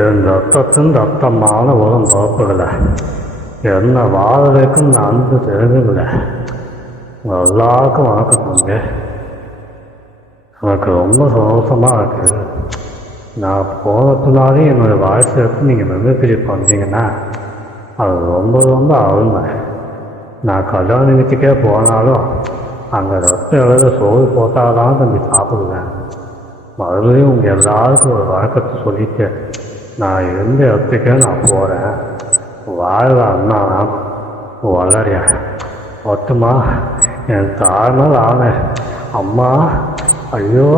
என் ரத்தத்தின் ரத்தமான உரம் பிறப்புகளை என்ன வாழ வைக்கும் அன்பு தெரிஞ்சுக்கல. எல்லாருக்கும் வணக்கம் தம்பி. எனக்கு ரொம்ப சந்தோஷமாக இருக்குது. நான் போனதுனாலே என்னோடய வாய்ஸை எடுத்து நீங்கள் மெமரி பண்ணுறீங்கன்னா அது ரொம்ப ரொம்ப அருமை. நான் கல்யாண வீட்டுக்கே போனாலும் அங்கே ரத்தம் எழுத சோறு போட்டால் தான் தம்பி சாப்பிடுவேன். மறுபடியும் உங்கள் எல்லாருக்கும் ஒரு வழக்கத்தை சொல்லிட்டு நான் இருந்த இடத்துக்கே நான் போகிறேன். வாழ்க அண்ணா வளரியா ஒட்டுமா என் தாழ்நாள் ஆனேன். அம்மா ஐயோ